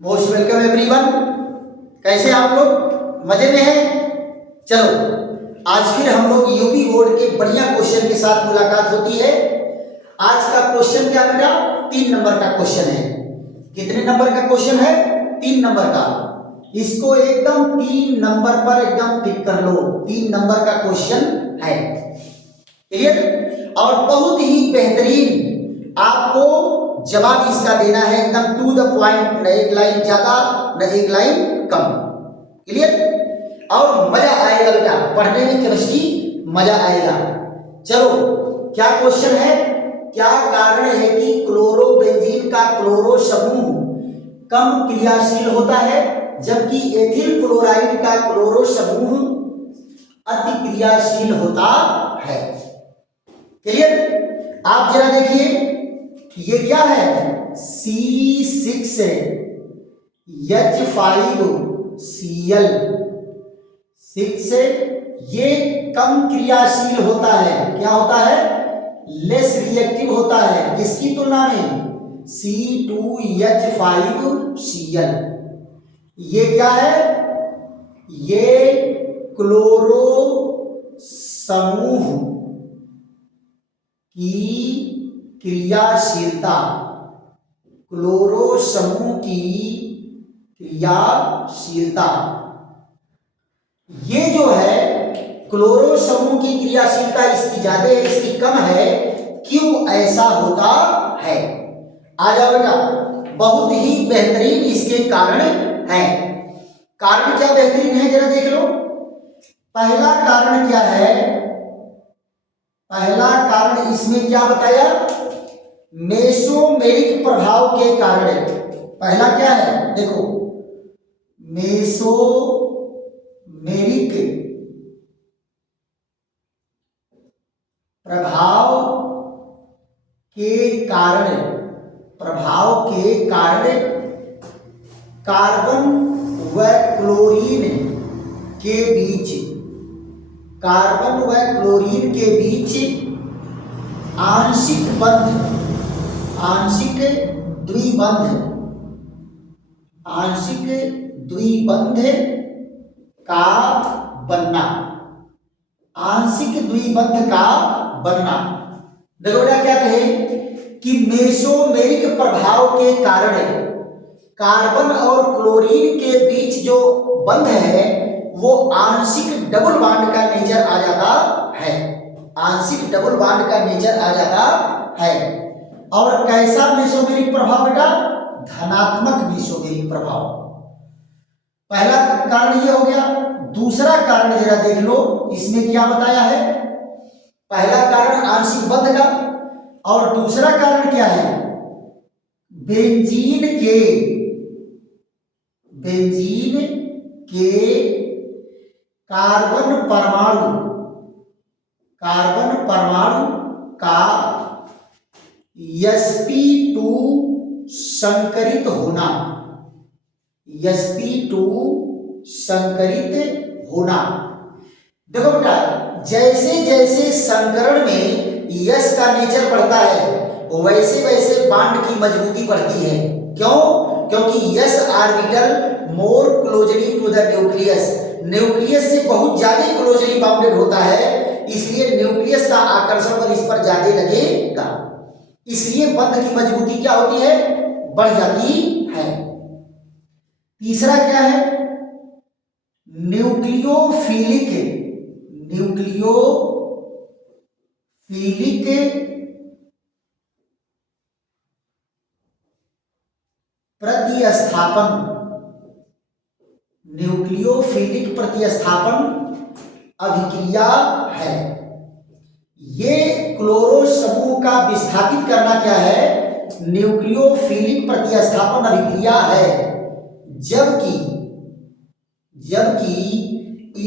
Most welcome everyone. कैसे आप लोग? मजे में हैं? चलो आज फिर हम लोग यूपी बोर्ड के बढ़िया क्वेश्चन के साथ मुलाकात होती है। आज का क्वेश्चन क्या बेटा? 3 नंबर का क्वेश्चन है। कितने नंबर का क्वेश्चन है? 3 नंबर का। इसको एकदम 3 नंबर पर एकदम टिक कर लो। 3 नंबर का क्वेश्चन है, क्लियर? और बहुत ही बेहतरीन आपको जवाब इसका देना है, एकदम टू द पॉइंट, न एक लाइन ज्यादा न एक लाइन कम, क्लियर? और मजा आएगा बेटा पढ़ने में, केमिस्ट्री मजा आएगा। चलो क्या क्वेश्चन है? क्या कारण है कि क्लोरोबेंजीन का क्लोरो समूह कम क्रियाशील होता है जबकि एथिल क्लोराइड का क्लोरो समूह अति क्रियाशील होता है? क्लियर? आप जरा देखिए, ये क्या है? C6H5Cl 6 ये कम क्रियाशील होता है। क्या होता है? लेस रिएक्टिव होता है। किसकी तुलना में? C2H5Cl। ये क्या है? ये क्लोरो समूह की क्रियाशीलता, क्लोरो समूह की क्रियाशीलता, ये जो है क्लोरो समूह की क्रियाशीलता इसकी ज्यादा है, इसकी कम है। क्यों ऐसा होता है? आ जाओ बेटा, बहुत ही बेहतरीन इसके कारण है। कारण क्या बेहतरीन है जरा देख लो। पहला कारण क्या है? पहला कारण इसमें क्या बताया? मेसोमेरिक प्रभाव के कारण। पहला क्या है? देखो, मेसोमेरिक प्रभाव के कारण, कार्बन व क्लोरीन के बीच, कार्बन व क्लोरीन के बीच आंशिक द्विबंध का बनना, आंशिक द्विबंध का बनना। देखो बेटा क्या कहे कि मेसोमेरिक प्रभाव के कारण कार्बन और क्लोरीन के बीच जो बंध है वो आंशिक डबल बॉन्ड का नेचर आ जाता है, आंशिक डबल बॉन्ड का नेचर आ जाता है। और कैसा मेसोमेरिक प्रभाव बेटा? धनात्मक मेसोमेरिक प्रभाव। पहला कारण ये हो गया। दूसरा कारण जरा देख लो, इसमें क्या बताया है? पहला कारण आंशिक बंध का, और दूसरा कारण क्या है? बेंजीन के कार्बन परमाणु का sp2 संकरित होना, देखो बेटा जैसे जैसे संकरण में यस का नेचर बढ़ता है वैसे वैसे बांड की मजबूती बढ़ती है। क्यों? क्योंकि yes orbital more closely to the nucleus से बहुत ज्यादा क्लोजली बाउंडेड होता है, इसलिए न्यूक्लियस का आकर्षण बल इस पर ज्यादा लगेगा, इसलिए बंध की मजबूती क्या होती है? बढ़ जाती है। तीसरा क्या है? न्यूक्लियोफिलिक प्रतिस्थापन अभिक्रिया है। ये क्लोरो समूह का विस्थापित करना क्या है? न्यूक्लियोफिलिक प्रतिस्थापन अभिक्रिया है। जबकि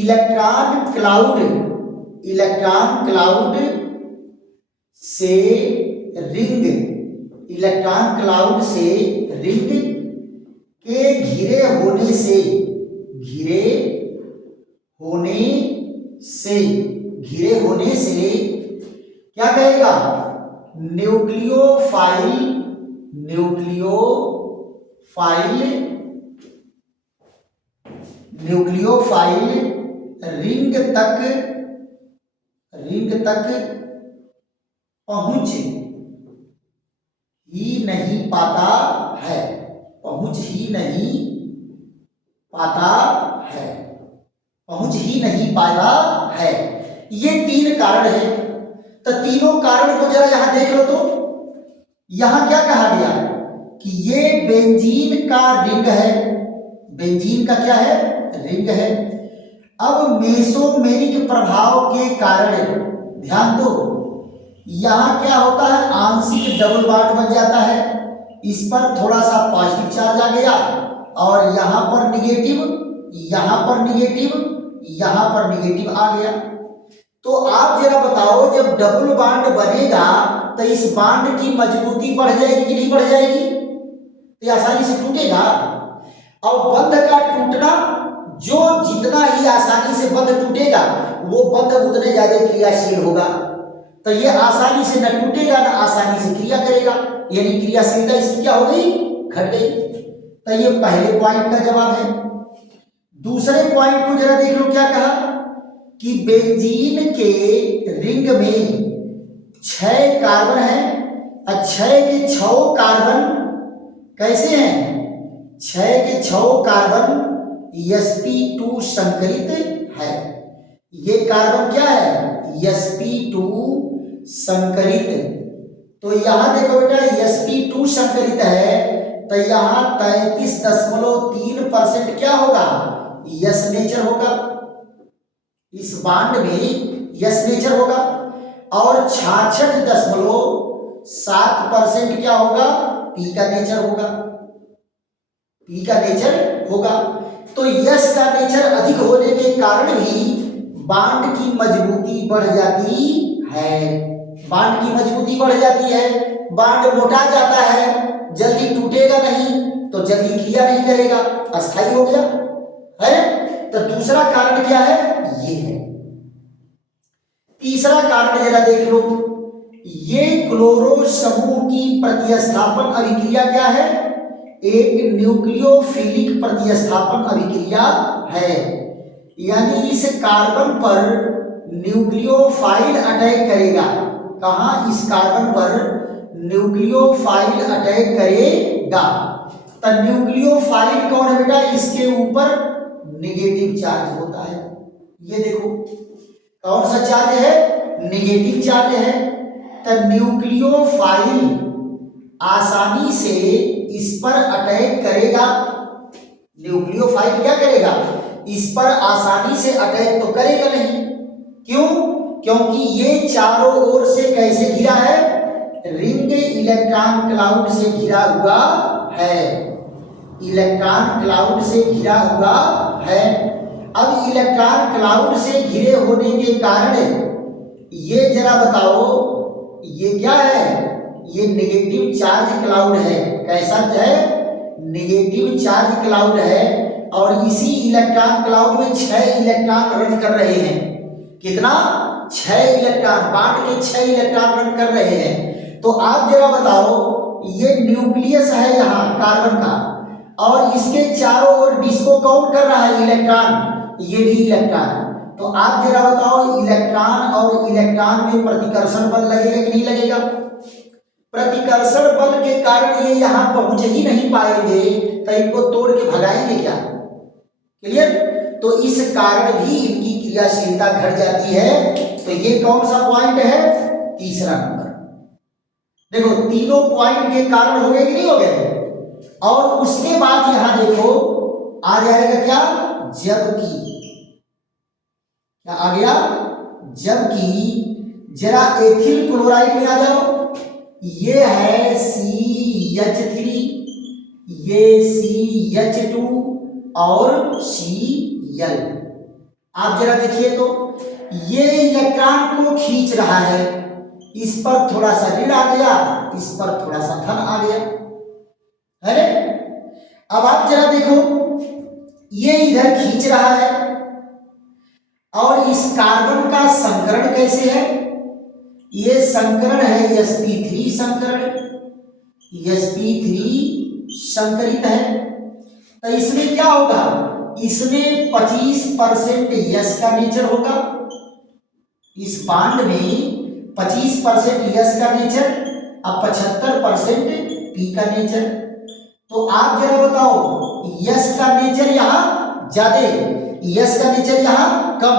इलेक्ट्रॉन क्लाउड से रिंग के घिरे होने से क्या कहेगा? न्यूक्लियोफाइल न्यूक्लियोफाइल रिंग तक पहुंच ही नहीं पाता है, पहुंच ही नहीं पाता है। ये 3 कारण है। तो तीनों कारण को जरा यहां देख लो। तो यहां क्या कहा गया कि ये बेंजीन का रिंग है, बेंजीन का क्या है, रिंग है। अब मेसोमेरिक प्रभाव के कारण ध्यान दो, यहां क्या होता है, आंशिक डबल बॉन्ड बन जाता है। इस पर थोड़ा सा पॉजिटिव चार्ज आ गया और यहां पर निगेटिव, यहां पर निगेटिव, यहां पर निगेटिव आ गया। तो आप जरा बताओ, जब डबल बॉन्ड बनेगा तो इस बॉन्ड की मजबूती बढ़ जाएगी कि नहीं बढ़ जाएगी? तो आसानी से टूटेगा। और बंध का टूटना, जो जितना ही आसानी से बंध टूटेगा वो बंध उतने ज्यादा क्रियाशील होगा। तो ये आसानी से न टूटेगा न आसानी से क्रिया करेगा, यानी क्रियाशीलता इसकी क्या हो गई, घट गई। तो ये पहले पॉइंट का जवाब है। दूसरे पॉइंट को जरा देख लो, क्या कहा कि बेंजीन के रिंग में 6 कार्बन है और 6 के 6 कार्बन कैसे हैं, 6 के 6 कार्बन sp2 संकरित है। ये कार्बन क्या है, sp2 संकरित। तो यहां देखो बेटा, sp2 संकरित है तो यहां 33.3% क्या होगा, यस नेचर होगा। इस बॉन्ड में यस नेचर होगा। और 66.7% क्या होगा, पी का नेचर होगा, पी का नेचर होगा। तो यस का नेचर अधिक होने के कारण भी बॉन्ड की मजबूती बढ़ जाती है, बॉन्ड की मजबूती बढ़ जाती है। बॉन्ड मोटा जाता है, जल्दी टूटेगा नहीं तो जल्दी क्रिया नहीं करेगा, अस्थायी हो गया है। तो दूसरा कारण क्या है, ये है। तीसरा कारण जरा देख लो, ये क्लोरो समूह की प्रतिस्थापन अभिक्रिया क्या है, एक न्यूक्लियोफिलिक प्रतिस्थापन अभिक्रिया है। यानी इस कार्बन पर न्यूक्लियोफाइल अटैक करेगा। कहां, इस कार्बन पर न्यूक्लियोफाइल अटैक करेगा। तो न्यूक्लियोफाइल कौन है बेटा, इसके ऊपर नेगेटिव चार्ज होता है। ये देखो कौन सा चार्ज है, नेगेटिव चार्ज है। तो न्यूक्लियोफाइल आसानी से इस पर अटैक करेगा। न्यूक्लियोफाइल क्या करेगा, इस पर आसानी से अटैक तो करेगा नहीं। क्यों, क्योंकि ये चारों ओर से कैसे घिरा है, रिंग इलेक्ट्रॉन क्लाउड से घिरा हुआ है, इलेक्ट्रॉन क्लाउड से घिरा हुआ है। अब इलेक्ट्रॉन क्लाउड से घिरे होने के कारण ये जरा बताओ, ये क्या है, ये नेगेटिव चार्ज क्लाउड है। कैसा है, नेगेटिव चार्ज क्लाउड है। और इसी इलेक्ट्रॉन क्लाउड में 6 इलेक्ट्रॉन रन कर रहे हैं। कितना, 6 इलेक्ट्रॉन, बॉन्ड के 6 इलेक्ट्रॉन रन कर रहे हैं। तो आप जरा बताओ, ये न्यूक्लियस है यहाँ कार्बन का, और इसके चारों ओर डिस्को कौन कर रहा है, इलेक्ट्रॉन, ये भी इलेक्ट्रॉन। तो आप जरा बताओ, इलेक्ट्रॉन और इलेक्ट्रॉन में प्रतिकर्षण बल लगेगा कि नहीं लगेगा? प्रतिकर्षण बल के कारण ये यहां पहुंच ही नहीं पाएंगे, तो इनको तोड़ के भगाएंगे क्या? क्लियर? तो इस कारण भी इनकी क्रियाशीलता घट जाती है। तो ये कौन सा पॉइंट है, तीसरा नंबर। देखो तीनों पॉइंट के कारण हो गए कि नहीं हो गए? और उसके बाद यहां देखो आ जाएगा क्या, जबकि, क्या आ गया, जबकि। जरा एथिल क्लोराइड में आ जाओ, ये है CH3, ये CH2 और Cl। आप जरा देखिए तो, ये इलेक्ट्रॉन को खींच रहा है, इस पर थोड़ा सा ऋण आ गया, इस पर थोड़ा सा धन आ गया, है ना? अब आप जरा देखो, ये इधर खींच रहा है, और इस कार्बन का संकरण कैसे है, ये संकरण है sp3 संकरण, sp3 संकरित है। तो इसमें क्या होगा, इसमें 25% यस का नेचर होगा, इस बांड में 25% यस का नेचर और 75% पी का नेचर। तो आप जरा बताओ यस का नेचर यहां ज्यादा, यस का नेचर यहां कम,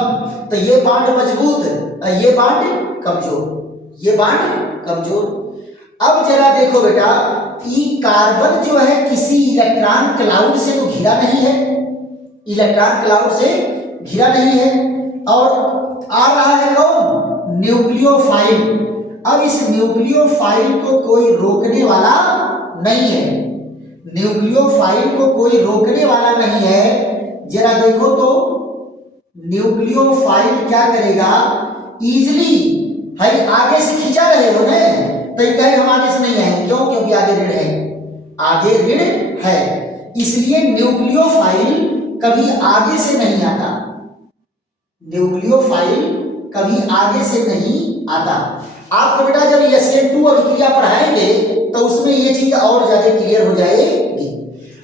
तो ये बांड मजबूत, ये बांड कमजोर, ये बांड कमजोर। अब जरा देखो बेटा, ई कार्बन जो है किसी इलेक्ट्रॉन क्लाउड से तो घिरा नहीं है, इलेक्ट्रॉन क्लाउड से घिरा नहीं है, और आ रहा है कौन, न्यूक्लियोफाइल। अब इस न्यूक्लियोफाइल को कोई रोकने वाला नहीं है, न्यूक्लियोफाइल को कोई रोकने वाला नहीं है। जरा देखो तो न्यूक्लियोफाइल क्या करेगा, इजिली है आगे से खींचा रहे हो ना, तो कहे हम आगे से नहीं आएंगे, क्यों, क्योंकि आगे ऋण है, आगे ऋण है, इसलिए न्यूक्लियोफाइल कभी आगे से नहीं आता, न्यूक्लियोफाइल कभी आगे से नहीं आता। आपको बेटा जब SN2 अभिक्रिया पढ़ाएंगे तो उसमें ये चीज और ज्यादा क्लियर हो जाएगी।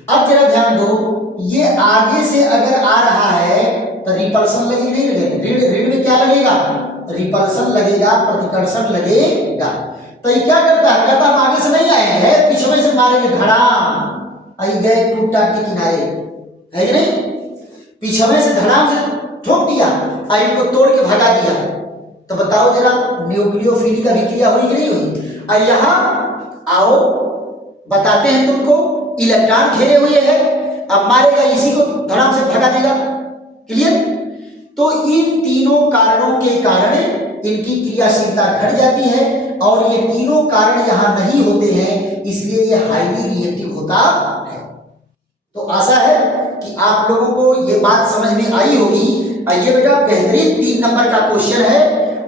अब जरा ध्यान दो, ये आगे से अगर आ रहा है तो रिपल्सन लगे नहीं लगेगा, ऋण ऋण में क्या लगेगा, रिपल्सन लगेगा, प्रतिकर्षण लगेगा। तो ये क्या करता है, कहता हम आगे से नहीं आएंगे, पिछले से मारेंगे धड़ाम, आई गए टूटा के किनारे, है कि नहीं, पिछले से धड़ाम से ठोक दिया, आई को तोड़ के भगा दिया। तो बताओ जरा न्यूक्लियोफिलिक अभिक्रिया हुई कि नहीं हुई। और यहाँ आओ बताते हैं तुमको, इलेक्ट्रॉन घेरे हुए हैं, अब मारेगा इसी को धड़ाम से भगा देगा, क्लियर। तो इन तीनों कारणों के कारण इनकी क्रियाशीलता घट जाती है, और ये तीनों कारण यहाँ नहीं होते हैं, इसलिए ये हाईली रिएक्टिव होता है। तो आशा है कि आप लोगों को ये बात समझ में आई होगी। ये बेटा बेहतरीन 3 नंबर का क्वेश्चन है,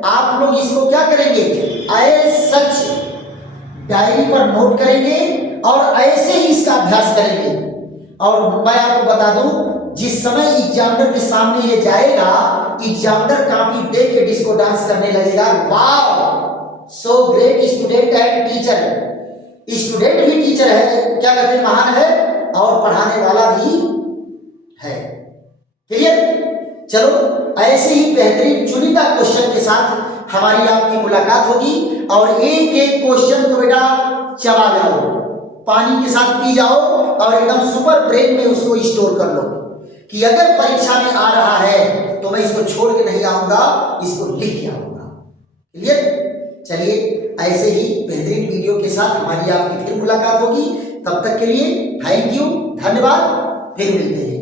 आप लोग इसको क्या करेंगे, एज सच डायरी पर नोट करेंगे और ऐसे ही इसका अभ्यास करेंगे। और मैं आपको बता दूं, जिस समय एग्जामिनर के सामने ये जाएगा, एग्जामिनर कॉपी देख के डिस्को डांस करने लगेगा, wow so great student and teacher. Student भी टीचर है, क्या कहते हैं, महान है, और पढ़ाने वाला भी है, क्लियर। चलो ऐसे ही बेहतरीन चुनिंदा क्वेश्चन के साथ हमारी आपकी मुलाकात होगी, और एक एक क्वेश्चन को बेटा चबा जाओ, पानी के साथ पी जाओ, और एकदम सुपर ब्रेन में उसको स्टोर कर लो, कि अगर परीक्षा में आ रहा है तो मैं इसको छोड़ के नहीं आऊंगा, इसको लिख के आऊंगा, क्लियर। चलिए ऐसे ही बेहतरीन वीडियो के साथ हमारी आपकी फिर मुलाकात होगी, तब तक के लिए थैंक यू, धन्यवाद, फिर मिलते हैं।